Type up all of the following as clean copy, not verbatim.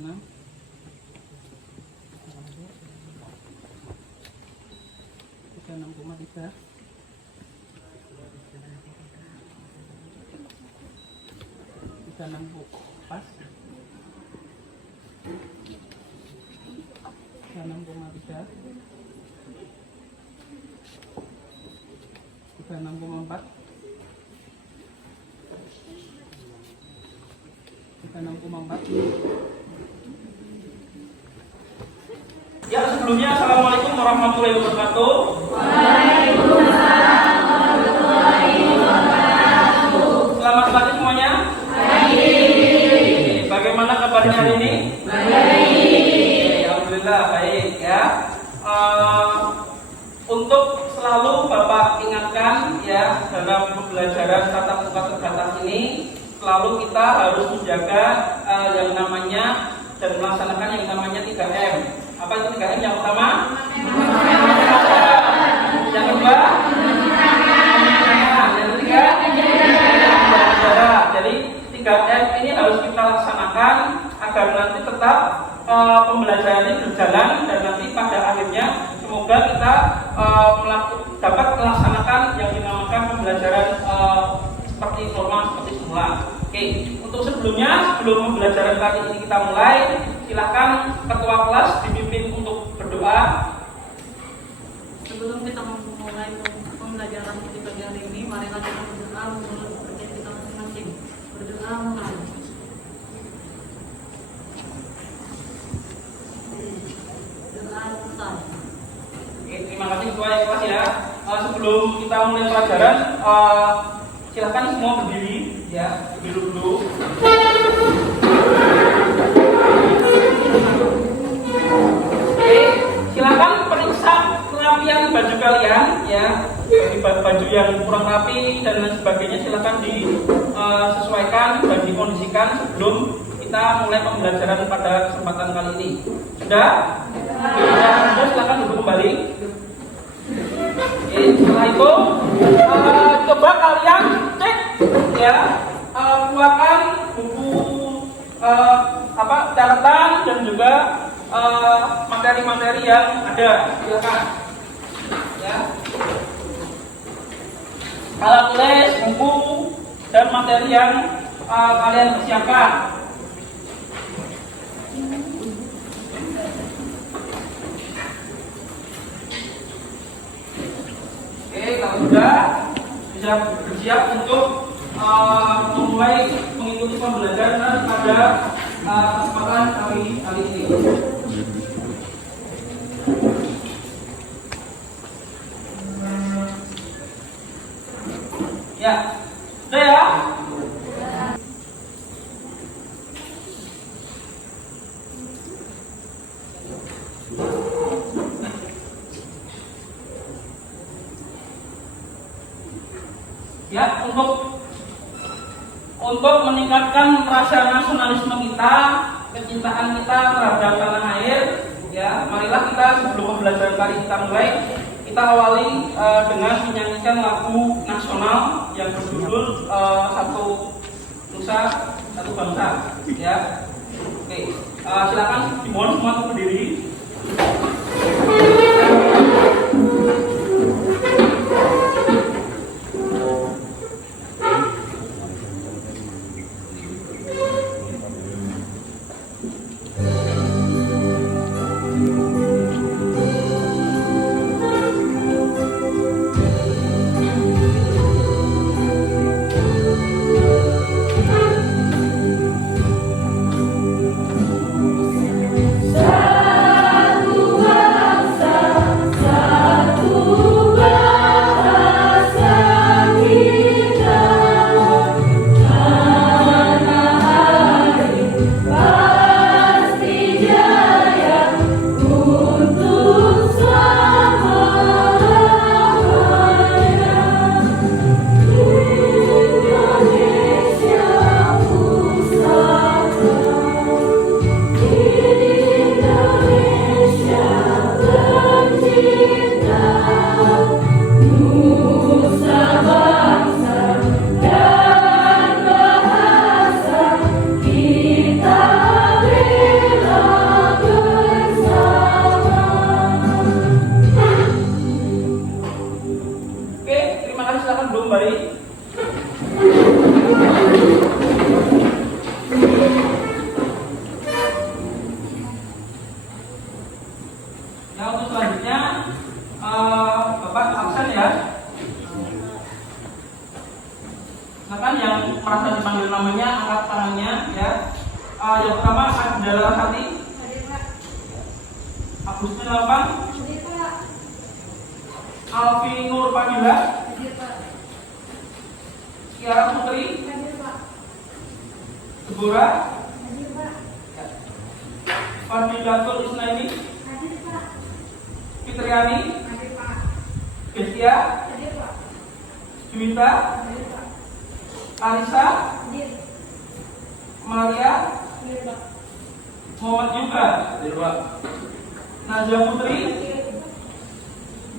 6 36,3 36 pas 36,3 36,4 36,4. Ya, sebelumnya Assalamualaikum warahmatullahi wabarakatuh. Waalaikumsalam warahmatullahi wabarakatuh. Selamat pagi semuanya. Baik. Bagaimana kabarnya hari ini? Baik. Alhamdulillah baik ya. Untuk selalu Bapak ingatkan ya, dalam pembelajaran tatap muka terbatas ini selalu kita harus menjaga yang namanya dan melaksanakan yang namanya 3M. Apa itu 3M? Yang pertama, yang kedua, yang ketiga, jaga. Jadi 3M ini harus kita laksanakan agar nanti tetap pembelajaran ini berjalan dan nanti pada akhirnya semoga kita dapat melaksanakan yang dinamakan pembelajaran seperti normal seperti semula. Oke, untuk sebelum pembelajaran kali ini kita mulai, silakan ketua kelas dipimpin untuk berdoa. Sebelum kita memulai pembelajaran di pagi hari ini, marilah kita berdoa menurut kepercayaan kita masing-masing. Berdoa mulai. Doa selesai. Oke, terima kasih ketua kelas ya. Sebelum kita mulai pelajaran, silakan semua berdiri ya, dulu. Oke, silakan periksa kerapian baju kalian ya. Baju yang kurang rapi dan lain sebagainya silakan disesuaikan dan dikondisikan sebelum kita mulai pembelajaran pada kesempatan kali ini. Sudah? Sudah, silakan duduk kembali. Oke, setelah itu coba kalian cek ya, keluarkan buku catatan dan juga materi-materi yang ada. Silakan ya, alat tulis, buku dan materi yang kalian persiapkan. Oke, kalau sudah bisa bersiap untuk memulai mengikuti pembelajaran pada kesempatan kali ini. Ya, sudah ya. Ya, untuk meningkatkan rasa nasionalisme kita, kecintaan kita terhadap tanah air, ya, marilah kita sebelum pembelajaran kali kita mulai, kita awali dengan menyanyikan lagu nasional yang berjudul Satu Nusa Satu Bangsa, ya. Oke, silakan dimohon semua untuk berdiri. Satu kembali. Ya, untuk selanjutnya Bapak absen ya. Silakan yang merasa dipanggil namanya angkat tangannya ya. Yang pertama adalah Hati. Agustin 8. Alfi Nur Fadila. Kiara Putri. Deborah. Fadilatul Isnaini. Fitriani. Gestia. Juwita. Arisa. Maria. Muhammad juga. Najwa Putri.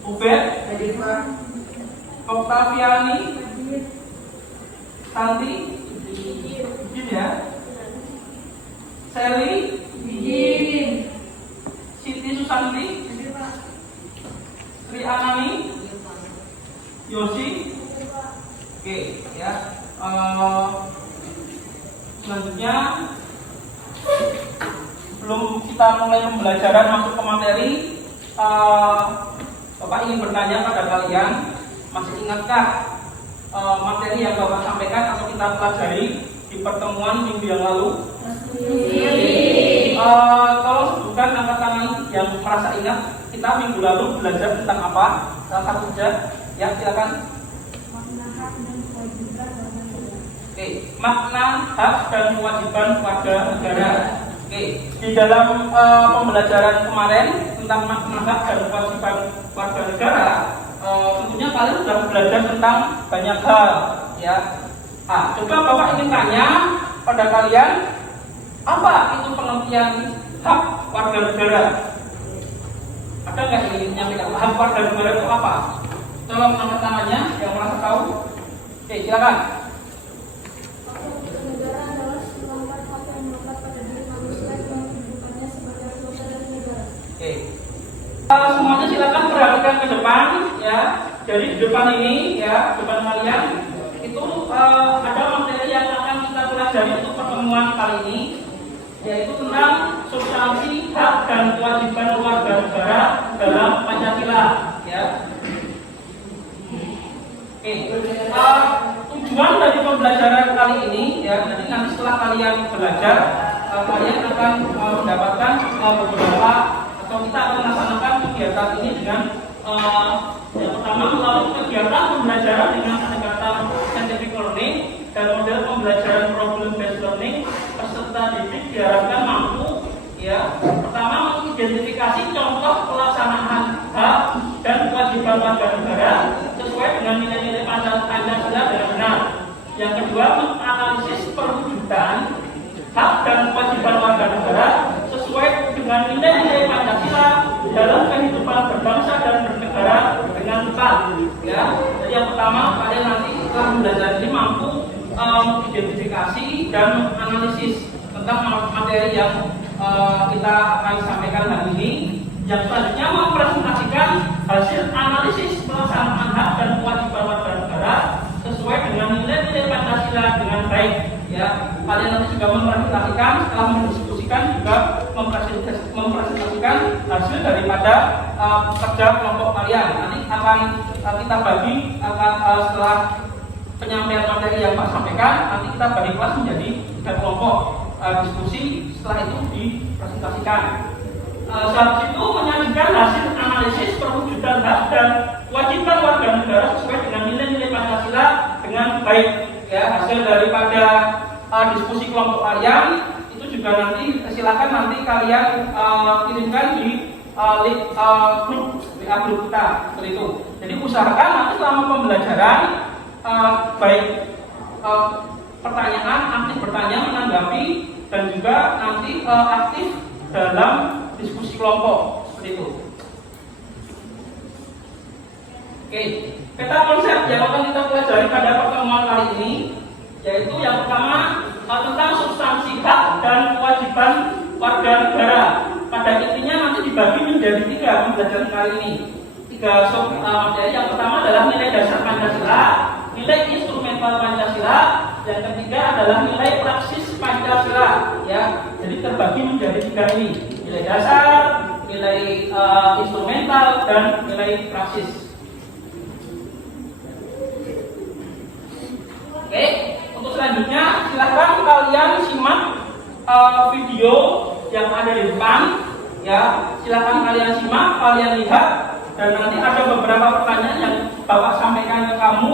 Ubed. Oktaviani. Santi. Izin ya. Sally. Siti Susanti. Sri Anani. Yosi. Oke ya. Selanjutnya sebelum kita mulai pembelajaran masuk ke materi, Bapak ingin bertanya pada kalian, masih ingatkah materi yang Bapak sampaikan atau kita pelajari di pertemuan minggu yang lalu? Kalau sebutkan angkat tangan yang merasa ingat, kita minggu lalu belajar tentang apa? Salah satu saja, ya silakan. Oke, makna hak dan kewajiban warga negara. Oke, di dalam pembelajaran kemarin tentang makna hak dan kewajiban warga negara, tentunya kalian sudah belajar tentang banyak hal, ya. Coba Bapak ingin tanya pada kalian, apa itu pengertian hak warga negara? Ada nggak yang ingin menyampaikan hak warga negara itu apa? Tolong angkat tangannya yang merasa tahu. Oke, silakan. Oke. Semuanya silakan perhatikan ke depan ya. Jadi di depan ini ya, depan kalian itu ada materi yang akan kita pelajari untuk pertemuan kali ini, yaitu tentang substansi hak dan kewajiban warga negara dalam Pancasila ya. Oke. Tujuan dari pembelajaran kali ini ya, jadi nanti setelah kalian belajar, kalian akan mendapatkan beberapa atau kita akan melaksanakan kegiatan ini dengan yang pertama melalui kegiatan pembelajaran dengan pendekatan scientific learning dan model pembelajaran problem based learning. Peserta didik diharapkan mampu ya, pertama mengidentifikasi contoh pelaksanaan hak dan kewajiban warga negara sesuai dengan nilai-nilai Pancasila dengan benar. Yang kedua, menganalisis perwujudan hak dan kewajiban warga negara sesuai dengan nilai-nilai Pancasila dalam kehidupan berbangsa dan bernegara dengan tepat. Ya, jadi yang pertama kalian nanti setelah belajar ini mampu mengidentifikasi dan menganalisis tentang materi yang kita akan sampaikan hari ini. Yang selanjutnya mempresentasikan hasil analisis pelaksanaan hak dan kewajiban warga negara sesuai dengan nilai-nilai Pancasila dengan baik. Ya, kalian nanti juga mempresentasikan, setelah mendiskusikan juga mempresentasikan hasil daripada kerja kelompok kalian. Nanti akan kita bagi setelah penyampaian materi yang Pak sampaikan, nanti kita bagi kelas menjadi 3 kelompok diskusi, setelah itu dipresentasikan. Setelah itu menyajikan hasil analisis perwujudan hak dan kewajiban warga negara sesuai dengan nilai-nilai Pancasila dengan baik. Ya, hasil daripada diskusi kelompok kalian itu juga nanti silakan nanti kalian kirimkan di grup WA grup kita seperti itu. Jadi usahakan nanti selama pembelajaran baik pertanyaan, aktif bertanya, menanggapi, dan juga nanti aktif dalam diskusi kelompok seperti itu. Oke, peta konsep yang akan kita pelajari pada pertemuan kali ini, yaitu yang pertama tentang substansi hak dan kewajiban warga negara. Pada intinya nanti dibagi menjadi 3 pembelajaran kali ini. 3 sub materi. Yang pertama adalah nilai dasar Pancasila, nilai instrumental Pancasila, yang ketiga adalah nilai praksis Pancasila. Ya, jadi terbagi menjadi 3 ini: nilai dasar, nilai instrumental, dan nilai praksis. Oke, untuk selanjutnya silahkan kalian simak video yang ada di depan. Ya, silahkan kalian simak, kalian lihat, dan nanti ada beberapa pertanyaan yang Bapak sampaikan ke kamu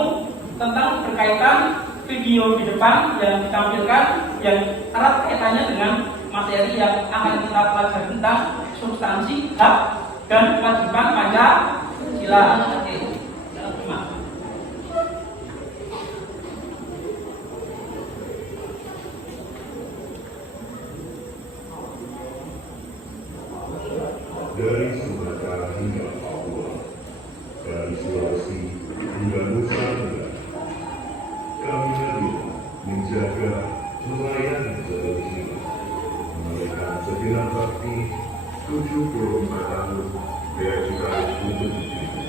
tentang berkaitan video di depan yang ditampilkan yang erat kaitannya dengan materi yang akan kita pelajari tentang substansi, hak, dan kewajiban Pancasila. Oke, simak. Dari Sumatera hingga Papua, dari Sulawesi hingga Nusa Tenggara, kami hadir menjaga, melayani seluruh memberikan segenap bakti 74 tahun Bea Cukai Republik Indonesia.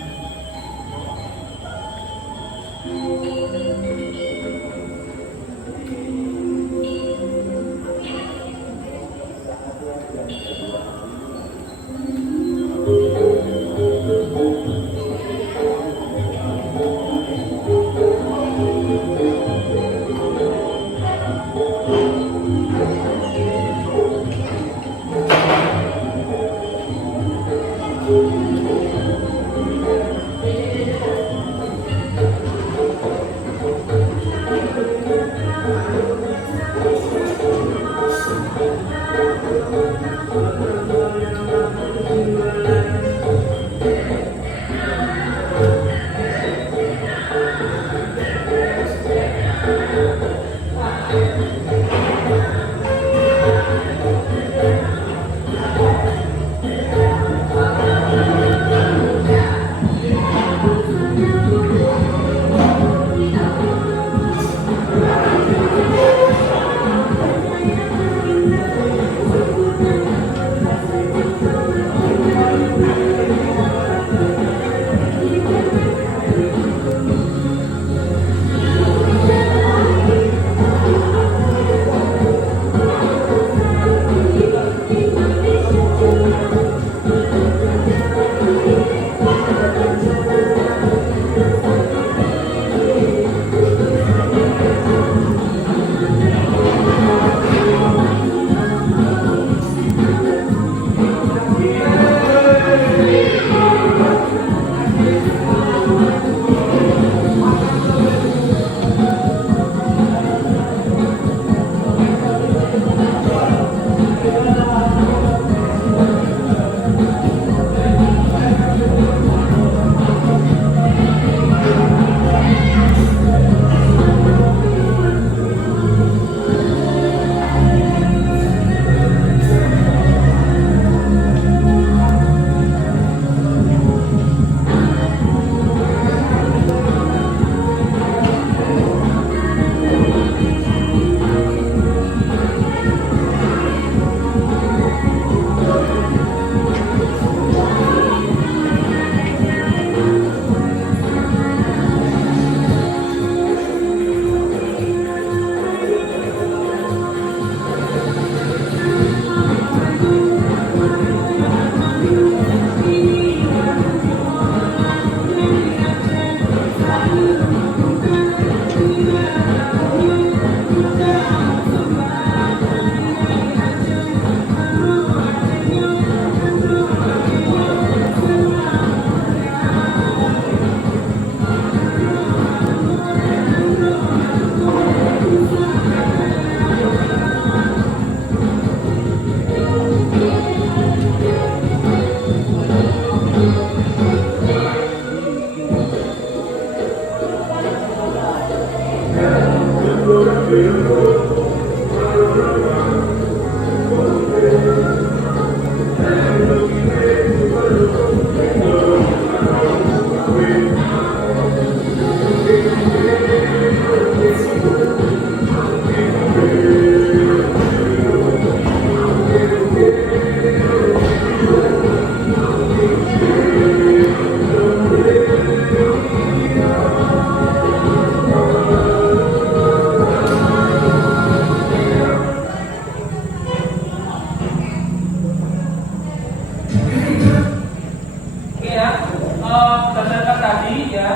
berdasarkan tadi ya,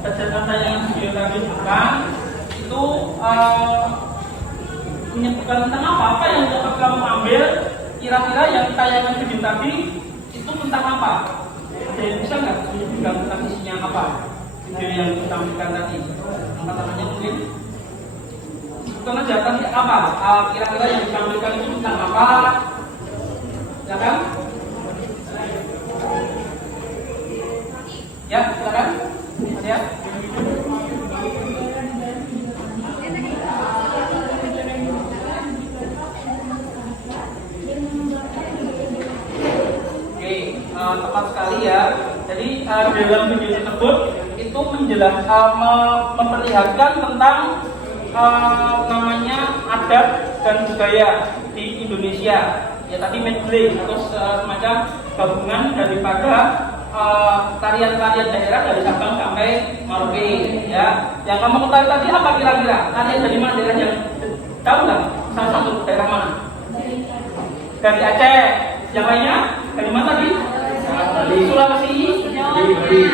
berdasarkan tayangan video tadi bukan itu menyebutkan tentang apa yang dapat kamu ambil. Kira-kira yang tayangan video tadi itu tentang apa? Ada yang bisa nggak menyebutkan tentang isinya apa? Video yang kita berikan tadi, angkat tangannya mungkin. Sebutkan aja tadi apa? Kira-kira yang ditampilkan itu tentang apa? Ya kan? Ya, silakan. Ya. Tepat sekali ya. Jadi dalam video tersebut itu memperlihatkan tentang namanya adat dan budaya di Indonesia. Ya tadi medley atau semacam gabungan daripada tarian-tarian daerah dari Sabang sampai Merauke. Ya, yang kamu ketahui tadi apa kira-kira? Tarian dari mana daerah yang tahu nggak? Salah satu daerah mana? Dari Aceh. Yang lainnya dari mana tadi? Sulawesi,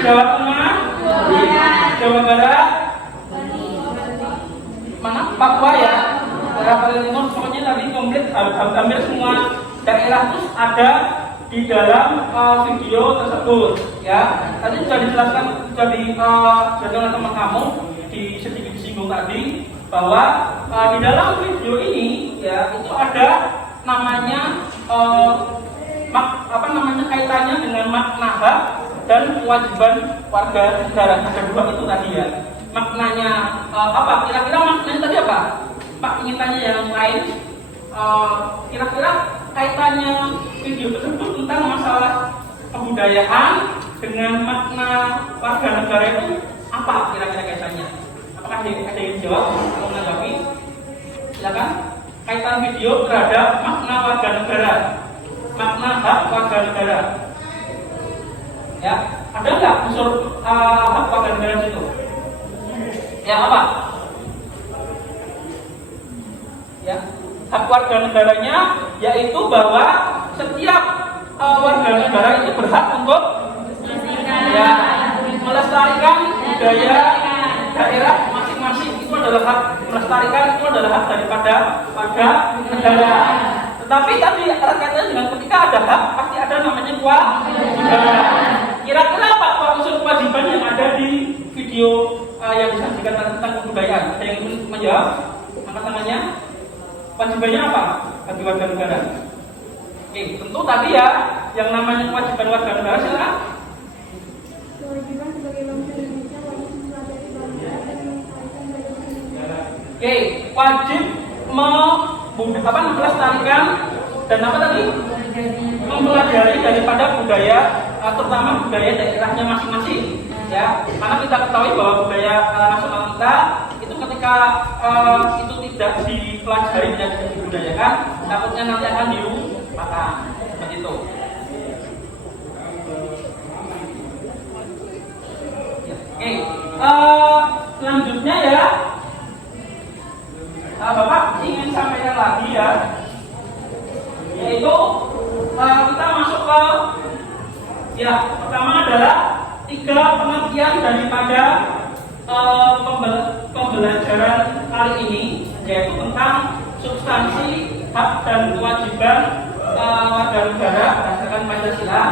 Jawa Tengah, Jawa Barat, mana? Papua ya. Daerah paling timur pokoknya tadi komplit hampir semua daerah itu ada di dalam video tersebut ya. Tadi sudah dijelaskan, sudah dijelaskan oleh teman kamu sedikit disinggung tadi bahwa di dalam video ini ya itu ada namanya kaitannya dengan makna hak dan kewajiban warga negara. Ada dua itu tadi ya. Maknanya apa? Kira-kira maknanya tadi apa? Pak ingin tanya yang lain. Kira-kira kaitannya video tersebut tentang masalah kebudayaan dengan makna warga negara itu apa? Kira-kira kaitannya? Apakah ada yang jawab atau menanggapi? Silakan. Kaitan video terhadap makna warga negara, makna hak warga negara. Ya, ada nggak unsur hak warga negara itu? Ya apa? Ya, hak warga negaranya yaitu bahwa setiap warga negara itu berhak untuk ya melestarikan budaya daerah masing-masing. Itu adalah hak melestarikan, itu adalah hak daripada warga negara. Tetapi tadi kaitannya dengan ketika ada hak pasti ada namanya kewajiban. Kira-kira apa unsur kewajiban yang ada di video yang disajikan tentang kebudayaan? Ada yang menjawab? Angkat tangannya. Kewajibannya apa bagi warga negara? Oke, tentu tadi ya yang namanya kewajiban warga negara silakan. Kewajiban sebagai bangsa Indonesia wajib mempelajari bahasa dan melestarikan budaya. Oke, wajib melestarikan dan apa tadi? Mempelajari daripada budaya, terutama budaya daerahnya masing-masing. Ya, karena kita ketahui bahwa budaya nasional kita itu ketika itu tidak dipelajari dan tidak dibudayakan, takutnya nanti akan dilupakan. Seperti itu. Ya, oke, selanjutnya ya, Bapak ingin sampaikan lagi ya, yaitu kita masuk ke ya pertama adalah 3 pengertian daripada pembelajaran kali ini, yaitu tentang substansi hak dan kewajiban warga negara berdasarkan Pancasila.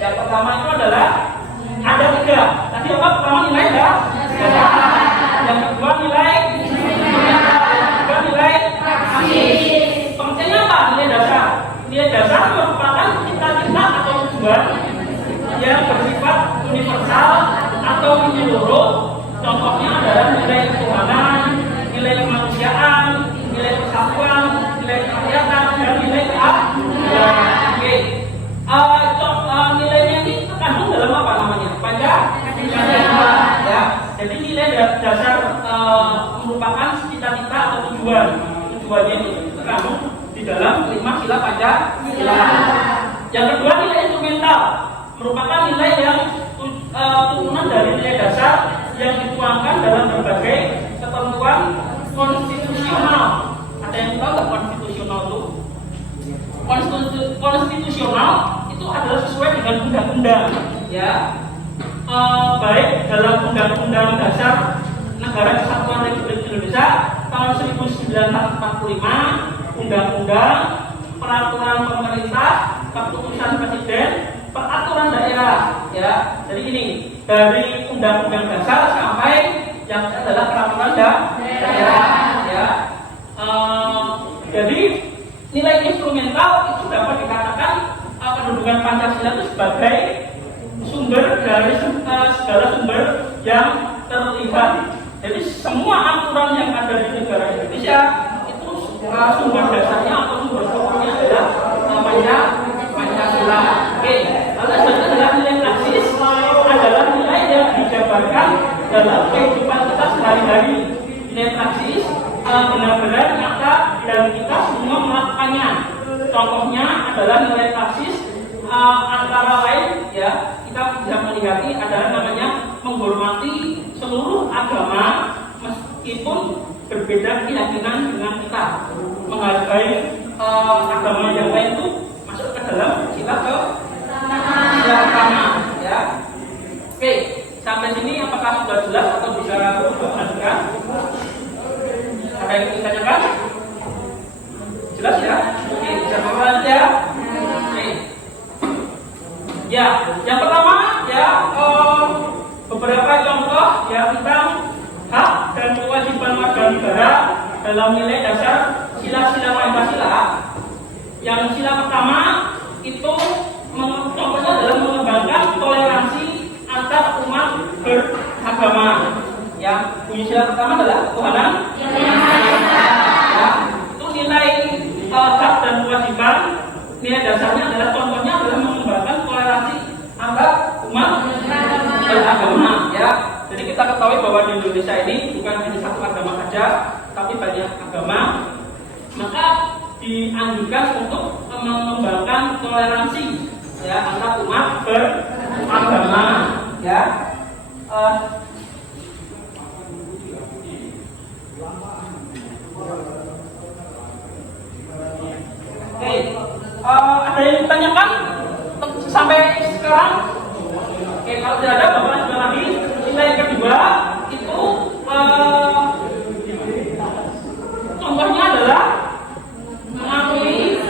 Yang pertama itu adalah ada 3. Tadi apa? Pertama nilai ya. Yang kedua nilai. Yang ketiga nilai praktis. Pengertiannya apa? Nilai dasar. Nilai dasar merupakan cita-cita atau tujuan yang bersifat universal atau menyeluruh. Contohnya adalah nilai ketuhanan, nilai kemanusiaan, nilai persatuan, nilai kerakyatan, dan nilai keadilan. Oke. Nilainya ini terkandung dalam apa namanya? Pancasila. Ya. Jadi nilai dasar merupakan cita-cita atau tujuan. Tujuannya itu terkandung di dalam 5 sila Pancasila. Yang kedua nilai instrumental, merupakan nilai yang turunan dari nilai dasar yang dituangkan dalam berbagai ketentuan konstitusional. Ada yang tahu nggak konstitusional itu? Konstitusional itu adalah sesuai dengan undang-undang, ya. baik dalam Undang-Undang Dasar Negara Kesatuan Republik Indonesia tahun 1945, Undang-Undang, peraturan pemerintah, keputusan presiden, peraturan daerah, ya. Jadi ini dari Undang-Undang Dasar sampai yang adalah peraturan daerah, ya. Jadi nilai instrumental itu dapat dikatakan kedudukan Pancasila itu sebagai sumber dari segala sumber yang terlibat. Jadi semua aturan yang ada di negara Indonesia itu sumber dasarnya atau sumber pokoknya adalah namanya Pancasila. Oke, lalu selanjutnya adalah nilai praksis, adalah nilai yang dijabarkan dalam kehidupan kita sehari-hari. Nilai praksis benar-benar nyata dan kita semua melakukannya. Contohnya adalah nilai praksis antara lain, ya, kita bisa melihat adalah namanya menghormati seluruh agama meskipun berbeda keyakinan dengan kita, menghargai agama yang lain itu masuk ke dalam sila pertama, ya. Oke, sampai sini apakah sudah jelas atau bisa dilanjutkan? Ada yang ingin ditanyakan? Jelas ya? Oke, bisa lanjut ya? Oke. Ya, yang pertama ya beberapa contoh ya tentang hak dan kewajiban warga negara dalam nilai dasar sila-sila Pancasila. Yang sila pertama itu contohnya adalah mengembangkan toleransi antar umat beragama. Ya, bunyi sila pertama adalah ketuhanan. Ya, itu nilai hak dan kewajiban. Nilai dasarnya adalah contohnya adalah mengembangkan toleransi antar umat beragama, ya. Jadi kita ketahui bahwa di Indonesia ini bukan hanya satu agama saja, tapi banyak agama. Maka dianjurkan untuk mengembangkan toleransi, ya, antar umat beragama, ya. Oke, ada yang ditanyakan sampai sekarang? Oke, kalau tidak ada, Bapak lanjutkan lagi. Nilai yang kedua itu contohnya adalah mengakui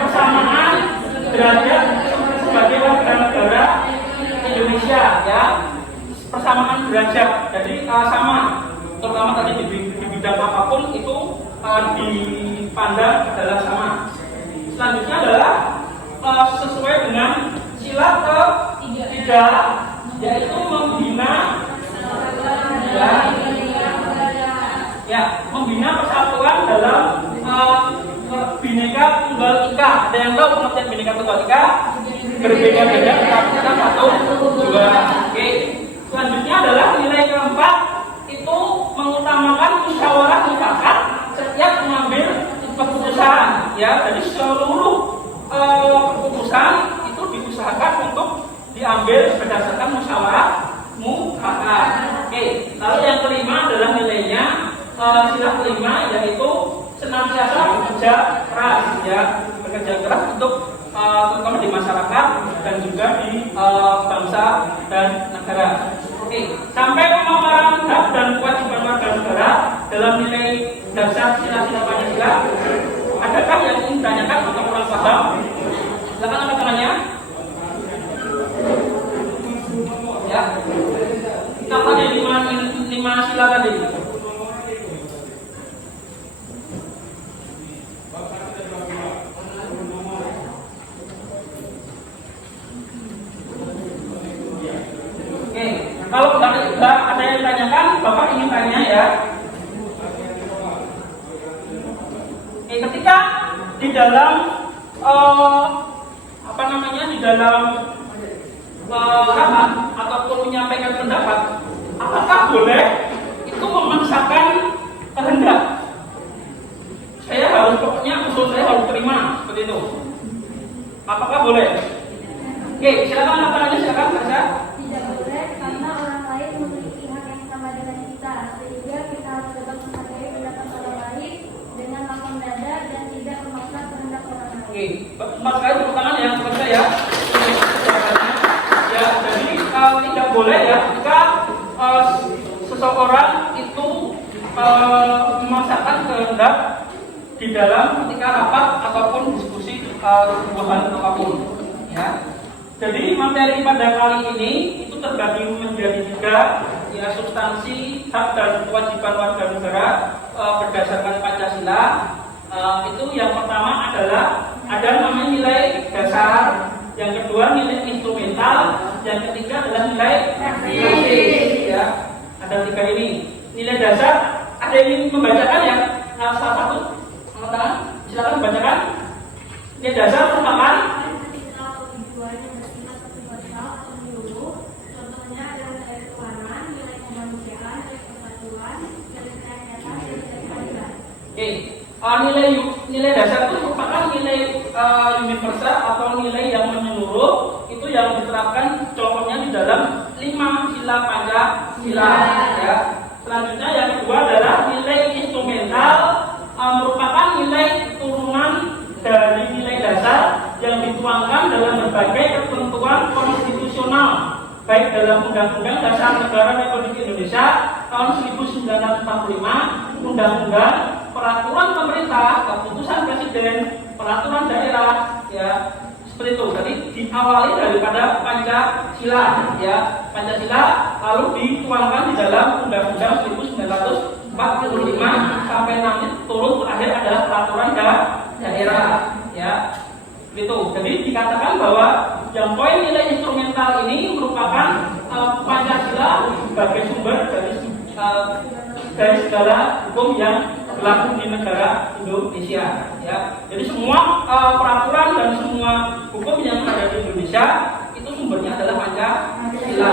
persamaan derajat sebagai warga negara Indonesia, ya. Persamaan derajat, jadi sama, terutama tadi di bidang apapun itu dipandang adalah sama. Selanjutnya adalah sesuai dengan sila ketiga, yaitu membina membina persatuan dalam Bhinneka Tunggal Ika. Ada yang tahu pengertian Bhinneka Tunggal Ika? Berbeda-beda tetapi kita satu dua. Oke. Selanjutnya adalah nilai keempat itu mengutamakan musyawarah mufakat setiap mengambil keputusan, ya. Jadi seluruh keputusan itu diusahakan untuk diambil berdasarkan musyawarah mufakat. Oke, lalu yang kelima adalah nilainya sila kelima, yaitu senantiasa bekerja keras, ya, bekerja keras untuk terutama di masyarakat dan juga di bangsa dan negara. Oke, sampai pemaparan hak dan kewajiban warga negara dalam nilai dasar sila-sila Pancasila. Adakah yang ingin ditanyakan atau kurang paham? Silakan angkat tangannya. Ya, kita tadi lima sila tadi. Oke, kalau tidak ada yang ditanyakan, Bapak ingin tanya, ya. Ketika di dalam di dalam rapat ataupun menyampaikan pendapat, apakah boleh itu memaksakan kehendak? Saya harus, pokoknya usul saya harus terima seperti itu. Apakah boleh? Oke, silakan laporannya, silakan baca. Tidak boleh, karena orang lain memiliki hak yang sama dengan kita, sehingga kita harus dapat menghargai pendapat orang lain dengan lapang dada dan tidak memaksa kehendak orang lain. Oke, empat kali tepuk tangan yang baca, ya. Ya, jadi tidak boleh ya jika seseorang itu memaksakan kehendak di dalam ketika rapat ataupun diskusi hal apapun ya. Jadi materi pada kali ini itu terbagi menjadi 3 ya, substansi hak dan kewajiban warga negara berdasarkan Pancasila. Itu yang pertama adalah ada namanya nilai dasar, yang kedua nilai instrumental, yang ketiga adalah nilai praktis ya. Ada 3 ini. Nilai dasar, ada yang membacakan ya? Salah satu teman-teman silakan bacakan. Nilai dasar merupakan ketika tujuan yang bersifat universal atau menyeluruh. Contohnya adalah nilai keuangan, nilai kemanusiaan, nilai persatuan, nilai kesehatan, dan nilai keadilan. Nilai dasar itu merupakan nilai universal atau nilai yang menyeluruh, itu yang diterapkan contohnya di dalam 5 sila Pancasila ya. Selanjutnya yang kedua adalah nilai instrumental, merupakan nilai turunan dari nilai dasar yang dituangkan dalam berbagai ketentuan konstitusional, baik dalam Undang-Undang Dasar Negara Republik Indonesia tahun 1945, Undang-Undang, peraturan pemerintah, keputusan presiden, peraturan daerah, ya seperti itu. Jadi diawali daripada Pancasila, ya Pancasila, lalu dituangkan di dalam Undang-Undang 1945 sampai nanti turun terakhir adalah peraturan daerah, ya. Itu. Jadi dikatakan bahwa yang poin nilai instrumental ini merupakan Pancasila sebagai sumber dari segala hukum yang berlaku di negara Indonesia. Ya. Jadi semua peraturan dan semua hukum yang ada di Indonesia itu sumbernya adalah Pancasila.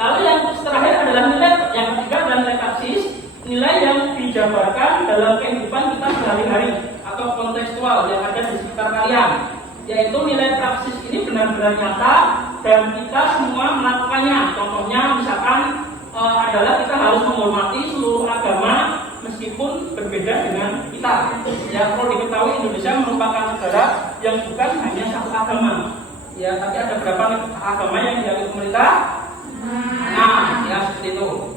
Lalu yang terakhir adalah nilai yang ketiga dan nilai praksis, nilai yang dijabarkan dalam kehidupan kita sehari-hari atau kontekstual yang ada di sekitar kalian, yaitu nilai praksis ini benar-benar nyata dan kita semua melakukannya. Contohnya misalkan adalah kita harus menghormati seluruh agama meskipun berbeda dengan kita. Ya, perlu diketahui Indonesia merupakan negara yang bukan hanya satu agama. Ya, tapi ada berapa agama yang diakui pemerintah? Nah, ya seperti itu.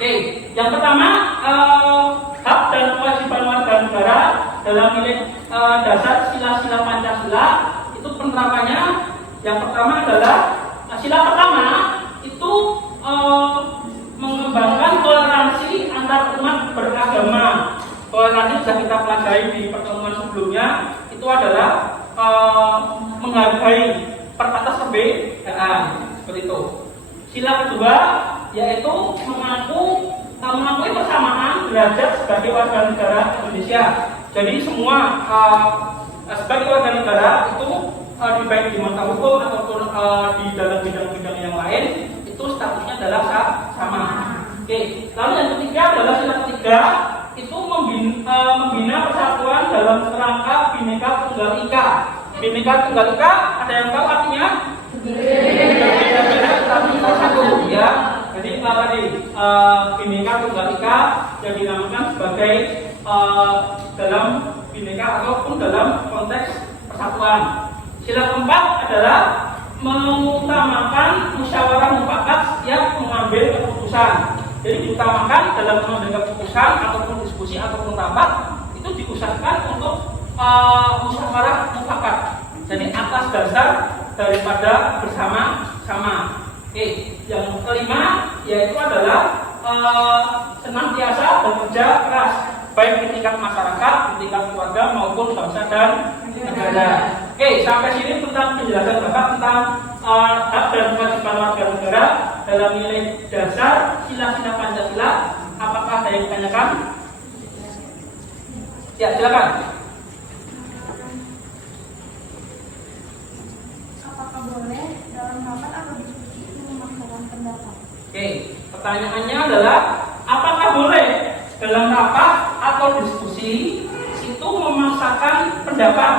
Oke, yang pertama hak dan kewajiban warga negara dalam nilai dasar sila-sila Pancasila itu penerapannya yang pertama adalah sila pertama itu mengembangkan toleransi antar umat beragama. Toleransi sudah kita pelajari di pertemuan sebelumnya, itu adalah menghargai perbatas perbedaan seperti itu. Sila kedua yaitu mengakui persamaan derajat sebagai warga negara Indonesia. Jadi semua sebagai warga negara itu baik di mata hukum ataupun di dalam bidang-bidang yang lain itu statusnya adalah sama. Oke. Lalu yang ketiga adalah sila ketiga itu membina persatuan dalam kerangka Bhinneka Tunggal Ika. Bhinneka Tunggal Ika ada yang tahu artinya? Berbeda-beda tapi satu ya. Jadi tadi Bhinneka Tunggal Ika yang dinamakan sebagai dalam Bhinneka ataupun dalam konteks persatuan. Sila keempat adalah mengutamakan musyawarah mufakat yang mengambil keputusan. Jadi diutamakan dalam mengambil keputusan ataupun diskusi ataupun rapat itu diusahakan untuk musyawarah mufakat. Jadi atas dasar daripada bersama-sama. Oke, yang kelima yaitu adalah senantiasa bekerja keras baik di tingkat masyarakat, di tingkat keluarga maupun bangsa dan negara. Oke, sampai sini tentang penjelasan Bapak tentang hak dan kewajiban warga negara dalam nilai dasar sila-sila Pancasila. Apakah ada yang ditanyakan? Ya, silakan. Apakah boleh dalam rapat atau diskusi itu memaksakan pendapat? Oke, pertanyaannya adalah apakah boleh dalam rapat atau diskusi itu memaksakan pendapat?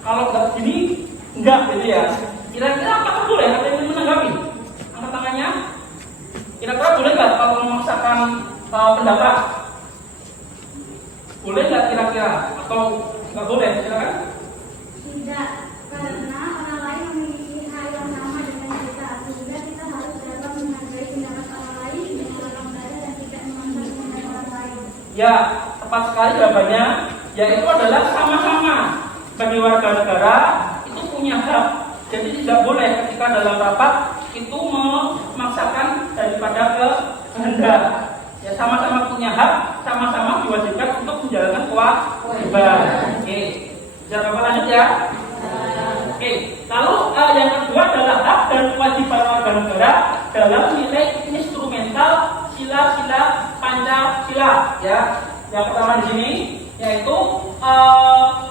Kalau enggak gini, enggak gitu ya. Kira-kira apakah boleh? Ada yang menanggapi? Angkat tangannya. Kira-kira boleh nggak kalau memaksakan pendapat? Boleh nggak kira-kira? Atau nggak boleh? Silakan. Tidak, karena orang lain memiliki hal yang sama dengan kita. Ya, tepat sekali jawabannya, yaitu adalah sama-sama bagi warga negara itu punya hak. Jadi tidak boleh ketika dalam rapat itu memaksakan daripada kehendak. Ya, sama-sama punya hak, sama-sama diwajibkan untuk menjalankan kewajiban. Oke, jawaban lanjut ya. Oke, lalu yang kedua adalah hak dan kewajiban warga negara dalam nilai instrumental sila-sila Pancasila. Ya, yang pertama di sini yaitu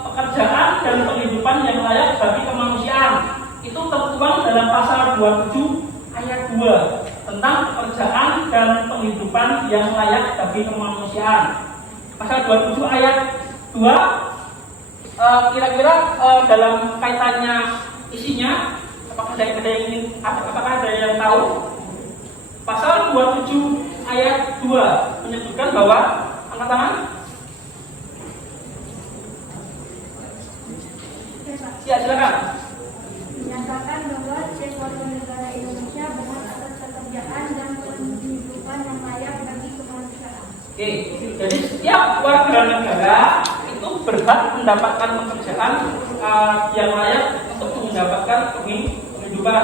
pekerjaan dan penghidupan yang layak bagi kemanusiaan. Itu tertuang dalam pasal 27 ayat 2 tentang pekerjaan dan penghidupan yang layak bagi kemanusiaan. Pasal 27 ayat 2 kira-kira dalam kaitannya isinya apakah ada yang tahu? Pasal 27 ayat 2 menyebutkan bahwa angkat tangan. Ya, silakan. Menyatakan bahwa setiap warga negara Indonesia berhak atas pekerjaan dan penghidupan yang layak bagi kemanusiaan. Oke, jadi setiap warga negara itu berhak mendapatkan pekerjaan yang layak untuk mendapatkan penghidupan.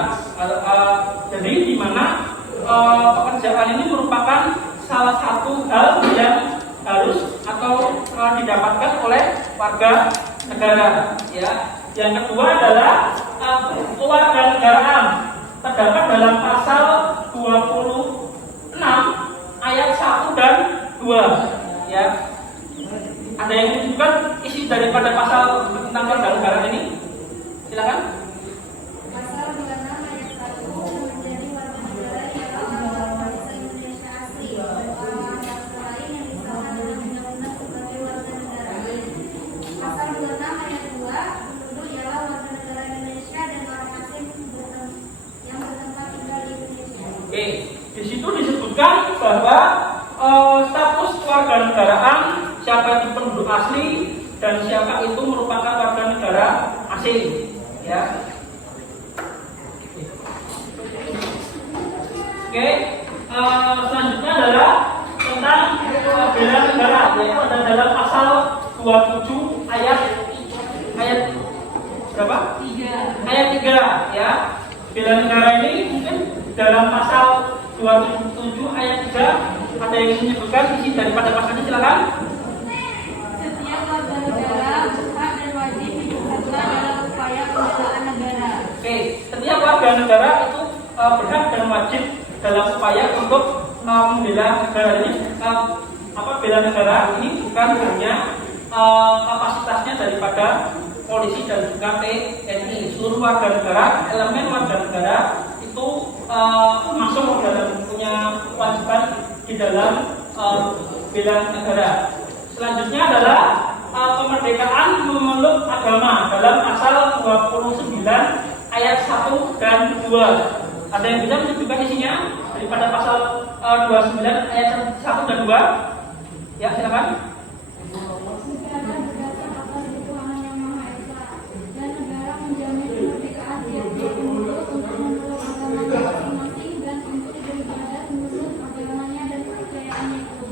Jadi di mana pekerjaan ini merupakan salah satu hal yang harus atau didapatkan oleh warga negara. Ya. Yang kedua adalah kewarganegaraan, terdapat dalam pasal 26 ayat 1 dan 2. Ya. Ada yang menunjukkan isi daripada pasal tentang kewarganegaraan ini? Silakan. Pasal 26 ayat 1 menjadi warga negara ialah orang bangsa Indonesia asli, orang bangsa lain yang disahkan dalam undang-undang sebagai warga negara. Pasal 26 ayat 2 penduduk ialah warga negara Indonesia dan orang asing yang bertempat tinggal di Indonesia. Oke, di situ disebutkan bahwa status kewarganegaraan siapa itu penduduk asli dan siapa itu merupakan warga negara asing. Ya. Oke, selanjutnya adalah tentang bela negara, yaitu ada dalam pasal 27 ayat berapa? 3. Ayat 3 ya. Bela negara ini mungkin dalam pasal 27 ayat 3 ada yang menyebutkan isi daripada pasal ini, silakan. Setiap warga negara hak dan wajib ikut serta dalam upaya pembelaan negara. Oke, setiap warga negara itu berhak dan wajib dalam upaya untuk membela negara ini. Bela negara ini bukan hanya kapasitasnya daripada polisi dan juga TNI. Seluruh warga negara, elemen warga negara itu masuk dalam punya kewajiban di dalam bela negara. Selanjutnya adalah kemerdekaan memeluk agama dalam pasal 29 ayat 1 dan 2. Ada yang bisa menunjukkan isinya daripada pasal 29 ayat 1 dan 2? Ya, silakan. Negara berdasar atas ketuhanan yang Maha Esa dan negara menjamin kemerdekaan tiap-tiap penduduk untuk memeluk agamanya masing-masing dan untuk beribadah menurut agamanya dan kepercayaannya itu.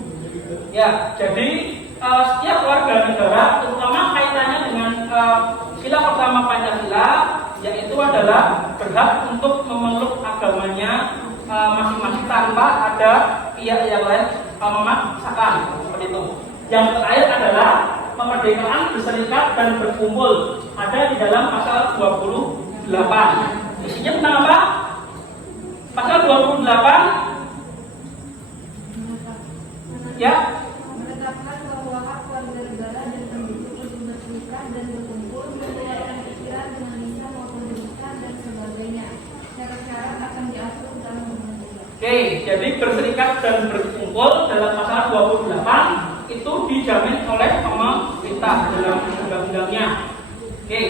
Ya, jadi setiap warga negara, terutama kaitannya dengan sila pertama Pancasila, yaitu adalah berhak untuk memeluk agamanya masing-masing tanpa ada pihak yang lain memaksakan, seperti itu. Yang terakhir adalah kemerdekaan berserikat dan berkumpul, ada di dalam pasal 28. Isinya tentang apa? Pasal 28 ya, Menetapkan bahwa hak warga negara dan penduduk untuk berserikat dan berkumpul, mengeluarkan pikiran dengan lisan maupun tulisan dan sebagainya. Syarat-syarat akan diatur dalam undang-undang. Oke, jadi berserikat dan berkumpul dalam pasal 28 itu dijamin oleh pemerintah dalam undang-undangnya. Oke,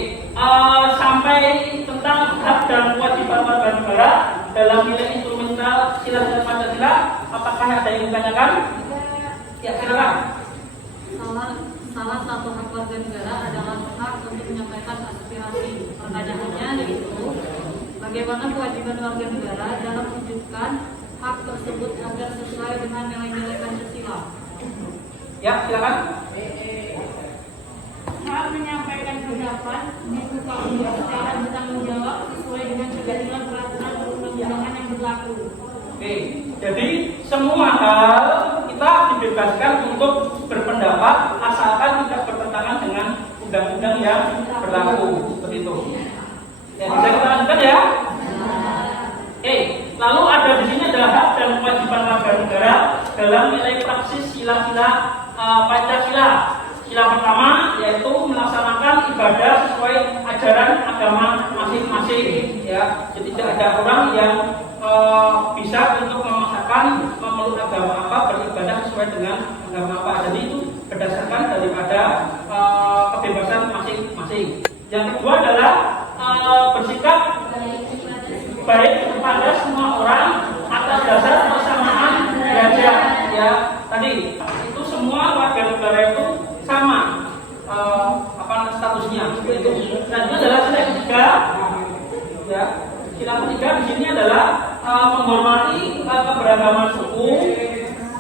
sampai tentang hak dan kewajiban warga negara dalam nilai instrumental sila-sila Pancasila, apakah ada yang ditanyakan? Ya, silakan. Salah satu hak warga negara adalah hak untuk menyampaikan aspirasi. Pertanyaannya yaitu bagaimana kewajiban warga negara dalam mewujudkan hak tersebut agar sesuai dengan nilai-nilai Pancasila? Ya, silakan. Hak menyampaikan pendapat dibuka untuk secara bertanggung jawab sesuai dengan ketentuan peraturan perundang-undangan yang berlaku. Oke, jadi semua hal kita dibebaskan untuk berpendapat asalkan tidak bertentangan dengan undang-undang yang berlaku. Seperti itu. Ya, bisa kita lanjutkan ya. Lalu ada di sini adalah hak dan kewajiban warga negara dalam nilai praksis sila-sila Pancasila. Sila pertama yaitu melaksanakan ibadah sesuai ajaran agama masing-masing. Ya, jadi tidak ada orang yang bisa untuk memaksakan memeluk agama apa, beribadah sesuai dengan agama apa. Jadi itu berdasarkan daripada kebebasan masing-masing. Yang kedua adalah bersikap baik kepada semua orang atas dasar persamaan derajat. Ya, tadi itu semua warga negara itu sama statusnya seperti itu. Dan itu adalah sila ketiga. Ya, sila ketiga di sini adalah menghormati keberagaman suku,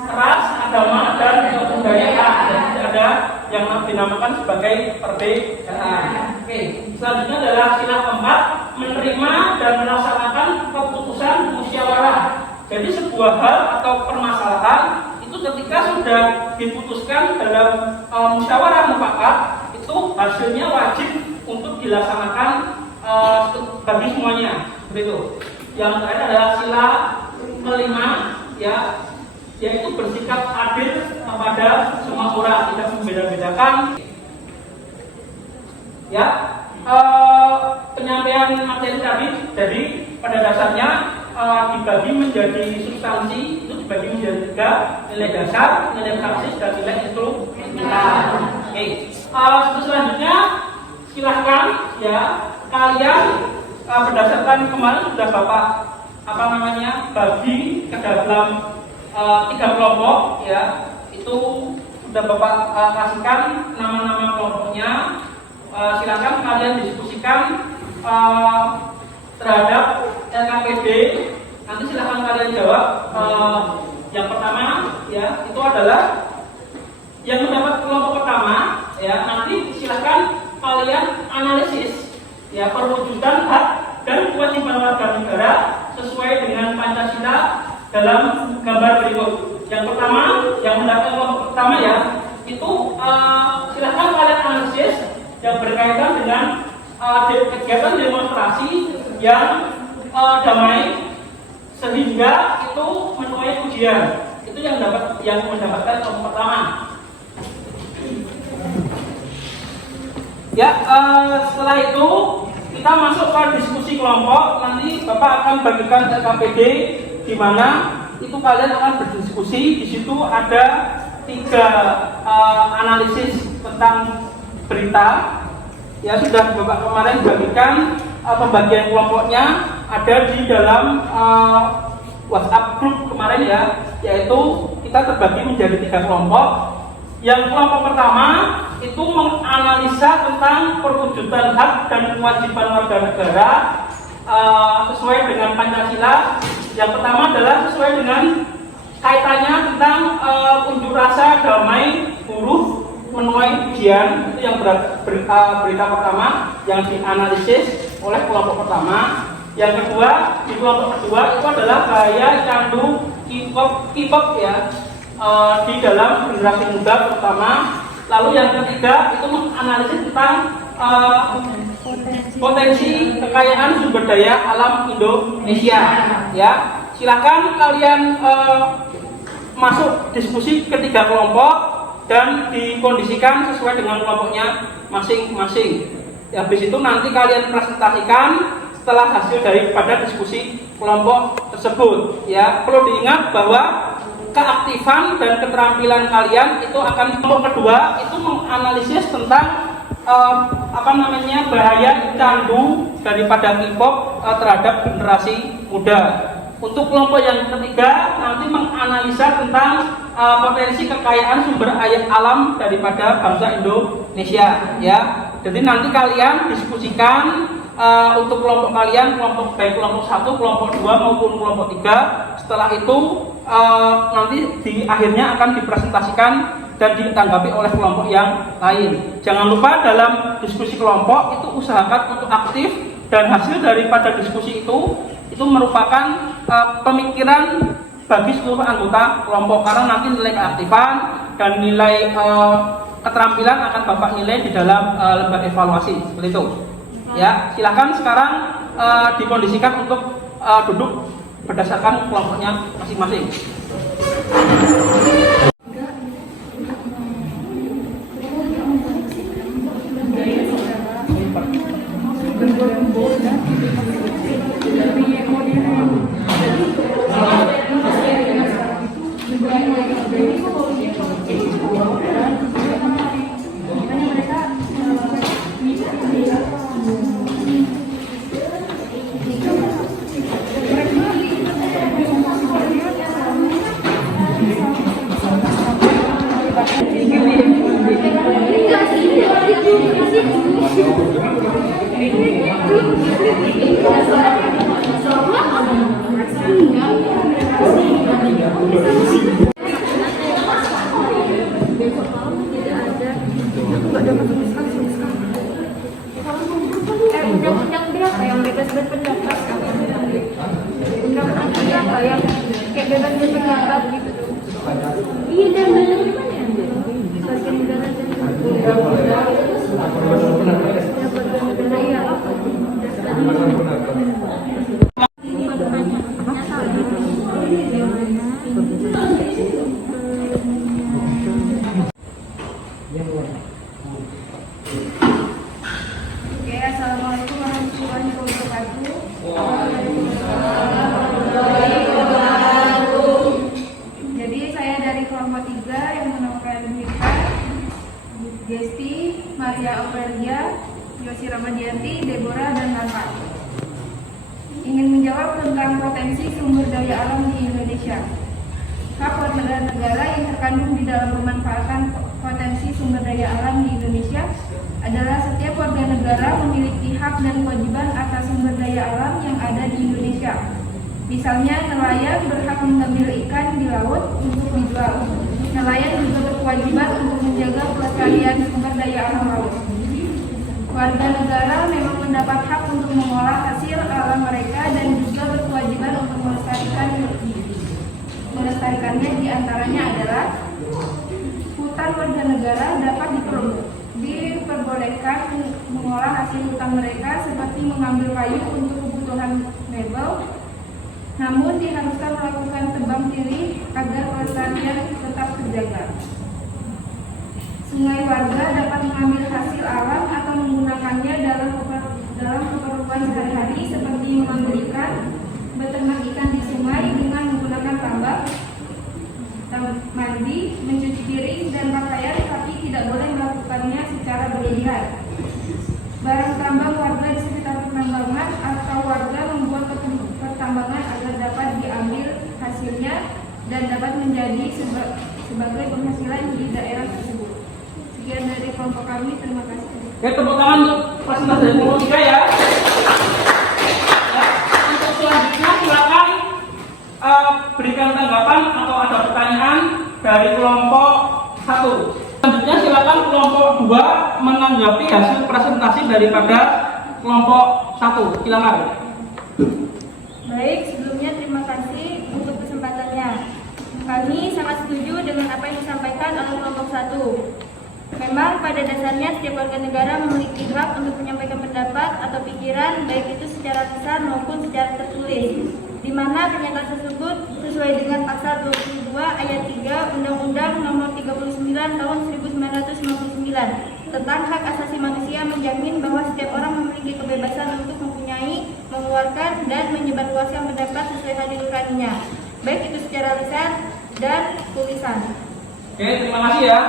ras, agama dan kebudayaan. Dan tidak ada yang dinamakan sebagai perbedaan. Oke, selanjutnya adalah sila keempat, menerima dan melaksanakan keputusan musyawarah. Jadi sebuah hal atau permasalahan itu ketika sudah diputuskan dalam musyawarah mufakat, itu hasilnya wajib untuk dilaksanakan bagi semuanya. Begitu. Yang terakhir adalah sila kelima, ya, yaitu bersikap adil kepada semua orang, tidak membeda-bedakan. Ya, penyampaian materi tadi, jadi pada dasarnya dibagi menjadi substansi, itu dibagi menjadi 3, nilai dasar, nilai praksis, dan nilai instrumental. Oke, selanjutnya silahkan ya kalian berdasarkan kemarin sudah Bapak bagi ke dalam 3 kelompok, ya, itu sudah Bapak kasihkan nama-nama kelompoknya. Silakan kalian diskusikan terhadap LKPD. Nanti silakan kalian jawab. Yang pertama, ya, itu adalah yang mendapat kelompok pertama. Ya, nanti silakan kalian analisis, ya, perwujudan hak dan kewajiban warga negara sesuai dengan Pancasila dalam gambar berikut. Yang pertama, yang mendapat kelompok pertama, ya, itu silakan kalian analisis yang berkaitan dengan kegiatan demonstrasi yang damai sehingga itu menuai pujian. Itu yang mendapatkan kelompok pertama. Ya, setelah itu kita masuk ke diskusi kelompok. Nanti Bapak akan bagikan LKPD di mana itu kalian akan berdiskusi. Di situ ada 3 analisis tentang berita. Ya, sudah Bapak kemarin bagikan pembagian kelompoknya ada di dalam WhatsApp group kemarin, ya, yaitu kita terbagi menjadi 3 kelompok. Yang kelompok pertama itu menganalisa tentang perwujudan hak dan kewajiban warga negara sesuai dengan Pancasila. Yang pertama adalah sesuai dengan kaitannya tentang unjuk rasa damai buruh menuai pujian. Itu yang berita pertama yang dianalisis oleh kelompok pertama. Yang kedua, di kelompok kedua itu adalah gaya candu K-pop, ya, di dalam generasi muda terutama. Lalu yang ketiga itu menganalisis tentang potensi kekayaan sumber daya alam Indonesia. Ya, silakan kalian masuk diskusi ke 3 kelompok dan dikondisikan sesuai dengan kelompoknya masing-masing. Ya, habis itu nanti kalian presentasikan setelah hasil daripada diskusi kelompok tersebut. Ya, perlu diingat bahwa keaktifan dan keterampilan kalian itu akan kelompok kedua itu menganalisis tentang bahaya candu daripada K-pop terhadap generasi muda. Untuk kelompok yang ketiga nanti menganalisa tentang potensi kekayaan sumber alam daripada bangsa Indonesia. Ya, jadi nanti kalian diskusikan untuk kelompok kalian, baik kelompok 1, kelompok 2 maupun kelompok 3. Setelah itu nanti di akhirnya akan dipresentasikan dan ditanggapi oleh kelompok yang lain. Jangan lupa dalam diskusi kelompok itu usahakan untuk aktif, dan hasil daripada diskusi itu merupakan pemikiran bagi seluruh anggota kelompok, karena nanti nilai keaktifan dan nilai keterampilan akan Bapak nilai di dalam lembar evaluasi, seperti itu. Ya, silakan sekarang dikondisikan untuk duduk berdasarkan kelompoknya masing-masing. Undang-undang berapa yang bebas berpendapat? Undang-undang berapa yang kayak bebas berpendapat gitu? Iya, dan benar gimana ya? Warga negara dan Oke, assalamualaikum warahmatullahi wabarakatuh. Jadi saya dari kelompok 3 yang menamakan Mirka, Gesti, Maria Aurelia, Yosi Ramadianti, Deborah, dan Nata. Ingin menjawab tentang potensi sumber daya alam di Indonesia. Hak warga negara yang terkandung di dalam pemanfaatan potensi sumber daya alam di Indonesia adalah setiap warga negara memiliki hak dan kewajiban atas sumber daya alam yang ada di Indonesia. Misalnya, nelayan berhak mengambil ikan di laut untuk dijual. Nelayan juga berkewajiban untuk menjaga pelestarian sumber daya alam laut. Warga negara memang mendapat hak untuk mengolah hasil alam mereka dan juga berkewajiban untuk melestarikannya. Di antaranya adalah hutan warga negara dapat diperbolehkan mengolah hasil hutan mereka seperti mengambil kayu untuk kebutuhan mebel, namun diharuskan melakukan tebang pilih agar pelestarian tetap terjaga. Sungai warga dapat mengambil hasil alam atau menggunakannya dalam keperluan sehari-hari seperti mengambil ikan, beternak ikan di sungai dengan menggunakan tambak, mandi, mencuci piring dan pakaian, tapi tidak boleh melakukannya secara berlebihan. Barang tambang warga di sekitar pertambangan atau warga membuat pertambangan agar dapat diambil hasilnya dan dapat menjadi sebagai penghasilan di daerah tersebut. Sekian dari kelompok kami, terima kasih. Oke, tepuk tangan untuk presentasi dari kelompok 3 ya. Untuk selanjutnya silakan berikan tanggapan atau ada pertanyaan dari kelompok 1. Selanjutnya silakan kelompok 2 menanggapi hasil presentasi daripada kelompok 1. Silakan. Baik, sebelumnya terima kasih untuk kesempatannya. Kami sangat setuju dengan apa yang disampaikan oleh kelompok 1. Memang pada dasarnya setiap warga negara memiliki hak untuk menyampaikan pendapat atau pikiran, baik itu secara lisan maupun secara tertulis, di mana pernyataan tersebut sesuai dengan pasal 22 ayat 3 Undang-Undang Nomor 39 Tahun 1959 tentang hak asasi manusia menjamin bahwa setiap orang memiliki kebebasan untuk mempunyai, mengeluarkan, dan menyebarluaskan pendapat sesuai hati nuraninya, baik itu secara lisan dan tulisan. Oke, terima kasih ya.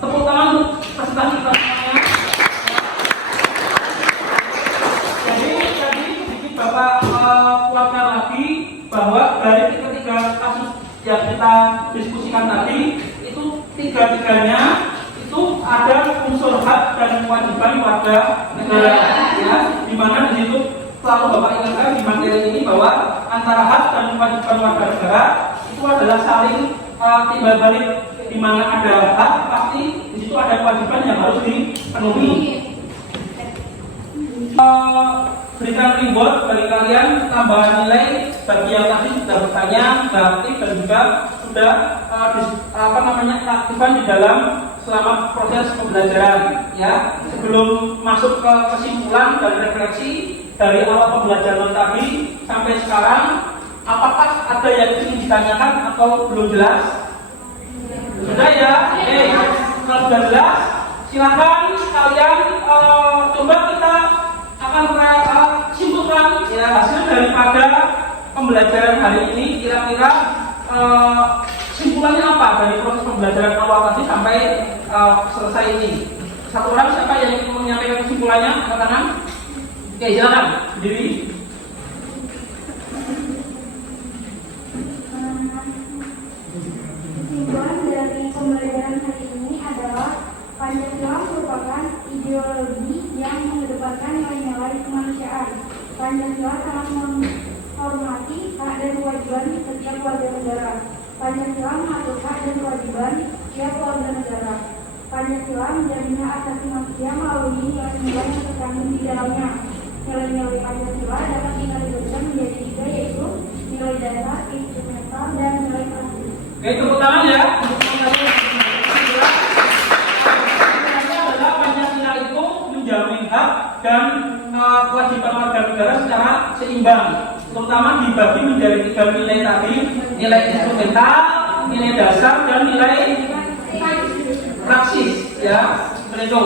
Tepuk tangan untuk presentasi semuanya. Jadi sedikit Bapak kuatkan lagi bahwa dari ketiga kasus yang kita diskusikan tadi itu tiga-tiganya itu ada unsur hak dan kewajiban warga negara, ya, di mana di situ selalu Bapak ingatkan di materi ini bahwa antara hak dan kewajiban warga negara itu adalah saling timbal balik di di mana ada hak, pasti di situ ada kewajiban yang harus dipenuhi. Berikan reward bagi kalian, tambahan nilai bagi yang tadi sudah bertanya, sudah aktif dan juga sudah aktifan di dalam selama proses pembelajaran. Ya, sebelum masuk ke kesimpulan dan refleksi dari awal pembelajaran tadi sampai sekarang, apakah ada yang ingin ditanyakan atau belum jelas? Sudah ya? Oke, kalau sudah jelas, silakan kalian coba kita akan simpulkan ya hasil daripada pembelajaran hari ini. Kira-kira simpulannya apa dari proses pembelajaran awal tadi sampai selesai ini? Satu orang siapa yang ingin menyampaikan kesimpulannya? Angkat tangan. Oke, silakan berdiri. Kesimpulan dari pembelajaran hari ini adalah Pancasila merupakan ideologi yang mengedepankan nilai-nilai kemanusiaan. Pancasila sangat menghormati hak dan kewajiban setiap warga negara. Pancasila mengatur hak dan kewajiban setiap warga negara. Pancasila menjamin hak asasi manusia melalui nilai-nilai yang terkandung di dalamnya. Nilai-nilai Pancasila dapat dikategorikan menjadi tiga, yaitu nilai dasar, instrumental, dan nilai praktis. Oke, tepuk tangan ya. Menjamin hak dan kewajiban warga negara secara seimbang, terutama dibagi menjadi tiga nilai tadi: nilai instrumental, nilai dasar, dan nilai praksis. Ya, seperti itu.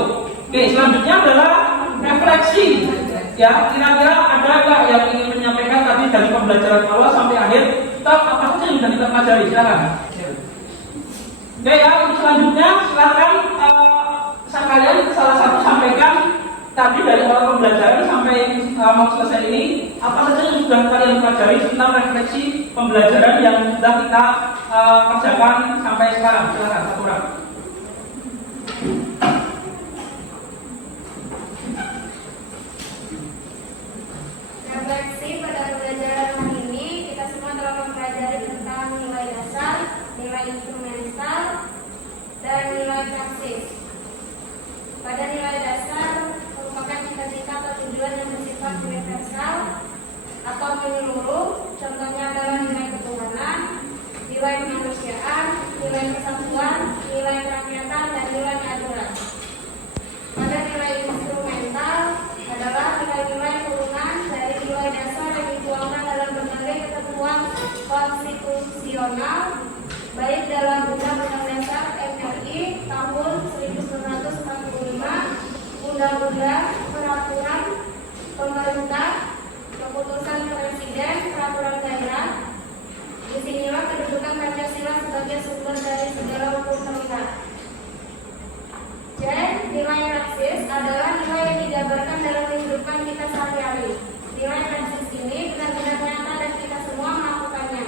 Oke, selanjutnya adalah refleksi. Ya, kira-kira ada nggak yang ingin menyampaikan tadi dari pembelajaran awal sampai akhir? Kita apa saja yang sudah kita pelajari? Silakan. Oke ya, untuk selanjutnya silakan kalian salah satu sampaikan tadi dari awal pembelajaran sampai mau selesai ini, apa saja yang sudah kalian pelajari tentang refleksi pembelajaran yang sudah kita kerjakan sampai sekarang. Silakan satu orang. Refleksi pada pembelajaran hari ini, kita semua telah mempelajari tentang nilai dasar, nilai instrumental, dan nilai praksis. Pada nilai dasar merupakan cita-cita atau tujuan yang bersifat universal atau menyeluruh. Contohnya adalah nilai ketuhanan, nilai kemanusiaan, nilai persatuan, nilai kerakyatan, dan nilai keadilan. Pada nilai instrumental adalah nilai-nilai turunan dari nilai dasar yang dituangkan dalam berbagai ketentuan konstitusional, baik dalam Undang-Undang Dasar RI tahun 1945, Undang-Undang, Peraturan Pemerintah, Keputusan Presiden, Peraturan Daerah. Disinilah kedudukan Pancasila sebagai sumber dari segala hukum terlihat. Dan nilai praksis adalah nilai yang dijabarkan dalam kehidupan kita sehari-hari. Nilai praksis ini benar-benar nyata dan kita semua melakukannya.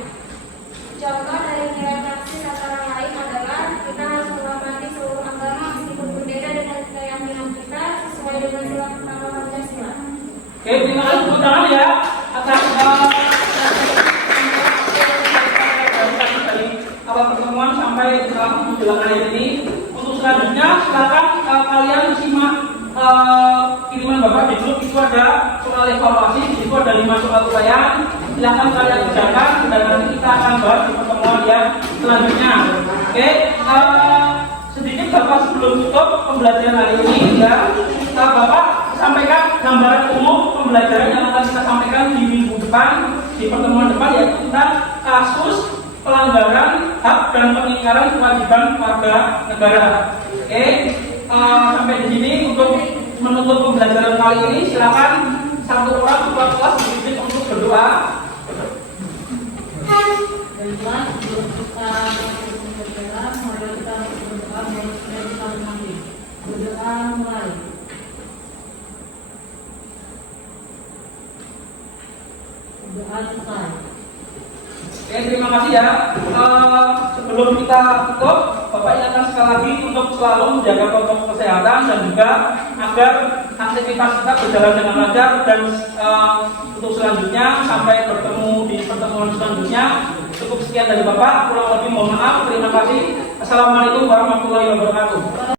Contoh dari nilai praksis antara lain adalah kita harus menghormati seluruh agama meskipun berbeda dengan keyakinan kita sesuai dengan sila pertama Pancasila. Oke, terima kasih tepuk tangan ya atas dari awal pertemuan sampai menjelang akhir ini. Untuk selanjutnya silakan kalian simak kiriman Bapak di grup. Itu ada soal evaluasi, itu ada 5 soal uraian. Silakan kalian kerjakan dan nanti kita akan bahas di pertemuan yang selanjutnya. Oke, sedikit Bapak sebelum tutup pembelajaran hari ini ya, Bapak sampaikan gambaran umum pembelajaran yang akan kita sampaikan di minggu depan, di pertemuan depan, yaitu tentang kasus pelanggaran hak dan pengingkaran kewajiban warga negara. Oke, sampai di sini untuk menutup pembelajaran kali ini, silakan satu orang ketua kelas dipimpin untuk berdoa. Baiklah, sebelum kita pembelajaran, mari kita berdoa supaya kita mengerti. Berdoa mulai. Berdoa selesai. Oke, terima kasih ya. Sebelum kita tutup, Bapak ingatkan sekali lagi untuk selalu menjaga protokol kesehatan dan juga agar aktivitas kita berjalan dengan lancar. Dan untuk selanjutnya sampai bertemu di pertemuan selanjutnya. Cukup sekian dari Bapak. Kurang lebih mohon maaf. Terima kasih. Assalamualaikum warahmatullahi wabarakatuh.